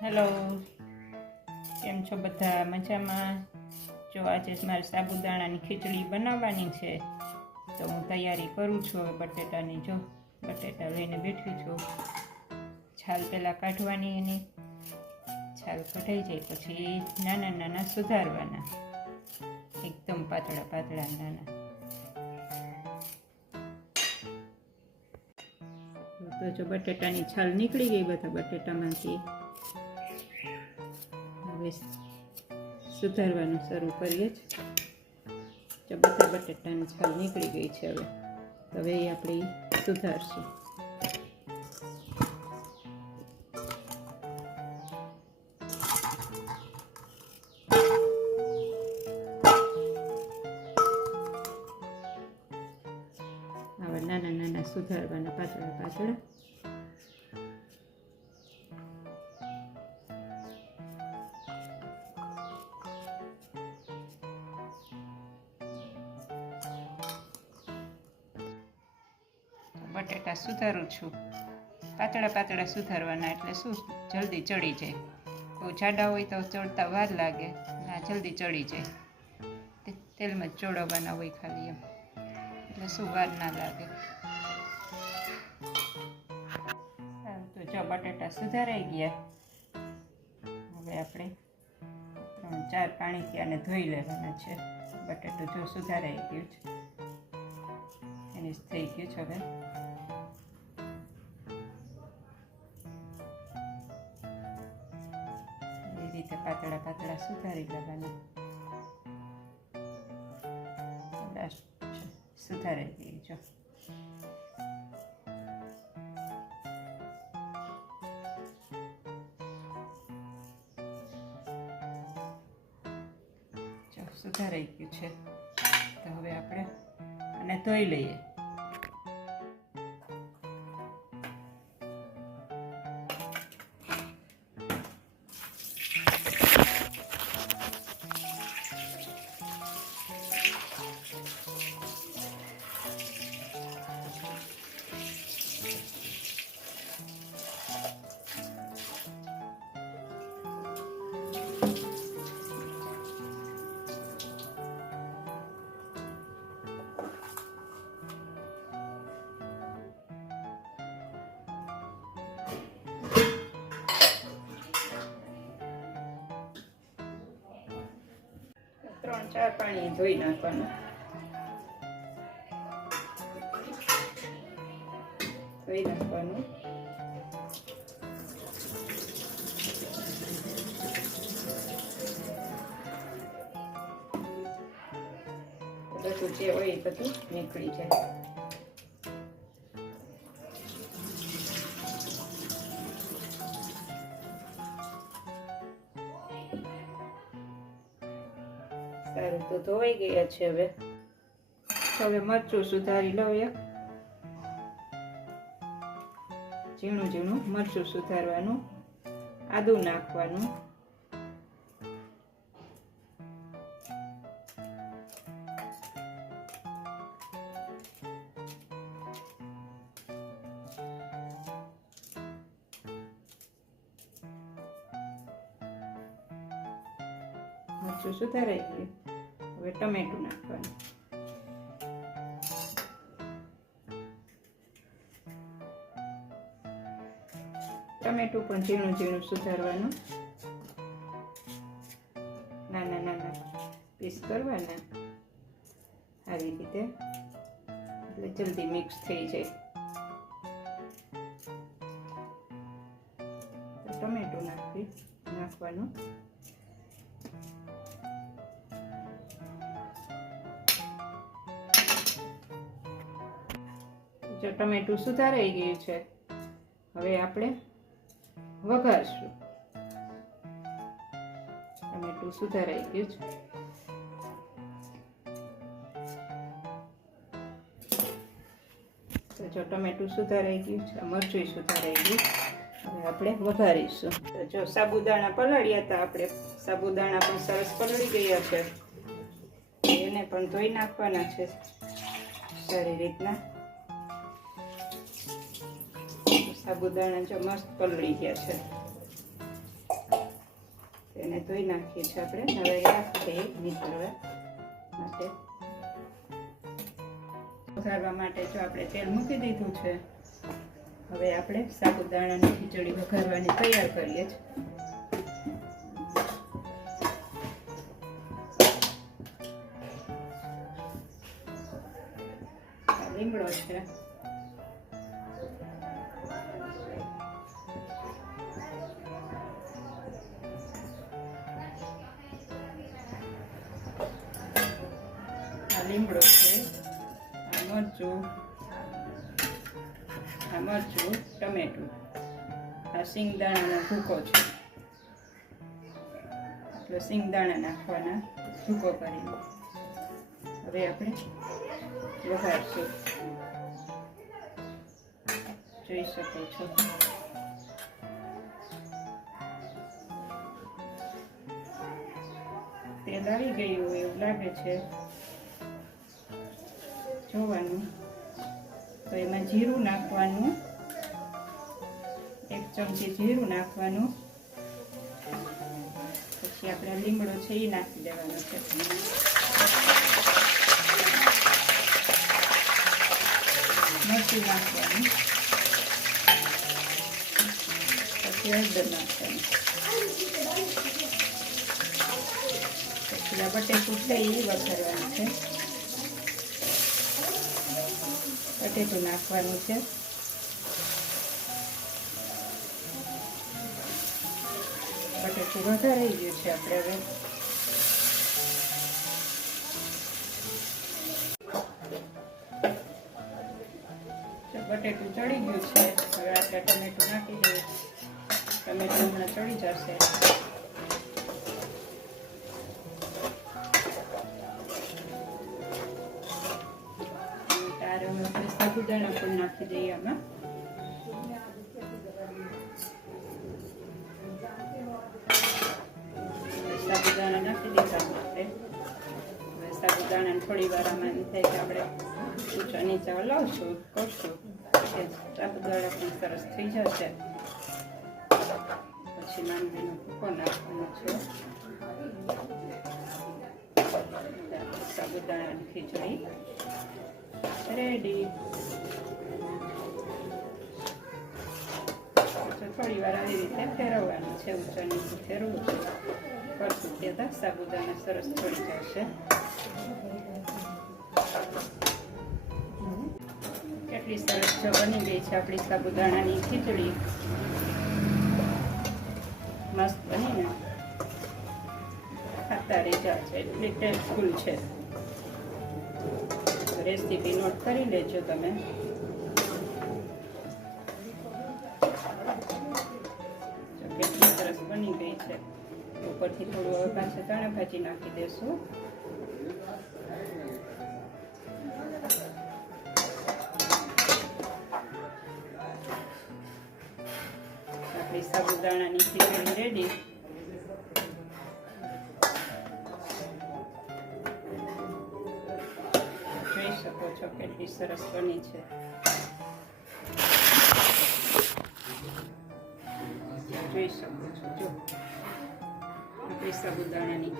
Hello, કેમ છો બધા? મજામાં? જો આજે મારે સાબુદાણાની ખીચડી બનાવવાની છે, તો હું તૈયારી કરું છું. બટેટાની જો બટેટા લઈને બેઠી છું. છાલ પહેલાં કાઢવાની, એની છાલ કઢાઈ જાય પછી નાના નાના સુધારવાના, એકદમ પાતળા પાતળા નાના. તો જો બટેટાની છાલ નીકળી ગઈ બધા બટેટામાંથી. હવે સુધારવાનું શરૂ કરીએ જ. જો બધા બટેટાની છાલ નીકળી ગઈ છે. હવે એ આપણે સુધારશું. આવા નાના નાના સુધારવાના, પાતળા પાતળા. બટેટા સુધારું છું. પાતળા પાતળા સુધારવાના, એટલે શું જલ્દી ચડી જાય. બહુ જાડા હોય તો ચડતા વાર લાગે, ના જલ્દી ચડી જાય. તેલમાં જ ચોળવવાના હોય ખાલી, એમ એટલે શું વાર ના લાગે. તો જો બટેટા સુધારાઈ ગયા. હવે આપણે 3-4 પાણીથી આને ધોઈ લેવાના છે. બટેટું જો સુધારાઈ ગયું છે, એની થઈ ગયું છે. હવે એ રીતે પાતળા પાતળા સુધારી લેવાના. સુધારાઈ ગઈ જો. સુધારાઈ ગયું છે. તો હવે આપણે આને ધોઈ લઈએ. ત્રણ ચાર પાણી ધોઈ નાખવાનું. ધોઈ નાખવાનું. બધું જે હોય એ બધું નીકળી જાય. સારું, તો ધોવાઈ ગયા છે. હવે મરચું સુધારી લઉં. એક ઝીણું ઝીણું મરચું સુધારવાનું. આદું નાખવાનું. મરચું સુધારાઈ ગયું. હવે ટમેટું નાખવાનું. ટમેટું પણ ઝીણું ઝીણું સુધારવાનું. નાના નાના પીસ કરવાના, આવી રીતે, એટલે જલ્દી મિક્સ થઈ જાય. ટમેટું નાખવાનું. જો ટમેટું સુધારાઈ ગયું છે. હવે આપણે વઘારશું. ટમેટું સુધારાઈ ગયું છે. તો જો ટમેટું સુધારાઈ ગયું છે, મરચું સુધારાઈ ગયું. હવે આપણે વઘારીશું. તો જો સાબુદાણા પલાળ્યા હતા આપણે. સાબુદાણા પણ સરસ પલળી ગયા છે. એને પણ ધોઈ નાખવાના છે સારી રીતના. સાબુદાણા જો મસ્ત પલળી ગયા છે. એને ધોઈ નાખીએ છીએ આપણે. હવે રાખી દઈએ 1 મિનિટ માટે. વઘારવા માટે જો આપણે તેલ મૂકી દીધું છે. હવે આપણે સાબુદાણાની ખીચડી વઘારવાની તૈયાર કરીએ છીએ. લીમડો છે, લીમડો છે, આ મરચું, ટમેટું, આ સિંગદાણાનો ભૂકો છે. એટલે સિંગદાણા નાખવાના ભૂકો કરીને હવે આપણે વઘારશું. જોઈ શકો છો તેલ આવી ગયું હોય એવું લાગે છે. જોવાનું તો એમાં જીરું નાખવાનું, 1 ચમચી જીરું નાખવાનું. પછી આપણે લીમડો છે એ નાખી દેવાનો છે. મરચું નાખવાનું, પછી હળદર નાખવાનું, પછી આ બટેકું છે એ વઘારવાનું છે. બટેકું નાખવાનું છે. બટેકું વઘારાઈ ગયું છે. આપણે હવે બટેકું ચડી ગયું છે. હવે આપણે ટમેટું નાખી દઈએ. ટમેટું હમણાં ચડી જશે. ત્યારે હવે આપણે સાબુદાણા પણ નાખી દઈએ આમાં. સાબુદાણા નાખી દીધા આપણે. હવે સાબુદાણાને થોડી વાર આમાં થાય કે આપણે ઊંચા નીચે હલાવશું, કરશું. સાબુદાણા પણ સરસ થઈ જશે. પછી માંડવીનો ભૂકો નાખવાનો છે. સાબુદાણાની ખીચડી રેડી. થોડી વાર આવી રીતે ફેરવવાનું છે. ઊંચા નીચે ફેરવવું છે. કરશું ત્યાં સાબુદાણા સરસ ચડી જશે. કેટલી સરસ જો બની ગઈ છે આપણી સાબુદાણાની ખીચડી. મસ્ત બનીને ખાતા રહી જાય છે. એટલી ટેસ્ટફુલ છે. રેસીપી નોટ કરી લેજો તમે. કેટલી સરસ બની ગઈ છે. ઉપરથી થોડું હવે પાછું ધાણા ભાજી નાખી દેશું. આપણી સાબુદાણાની ખીચડી રેડી. જોઈ શકો છો કેટલી સરસ બની છે. જોઈ શકો છો જો આપણી સાબુદાણાની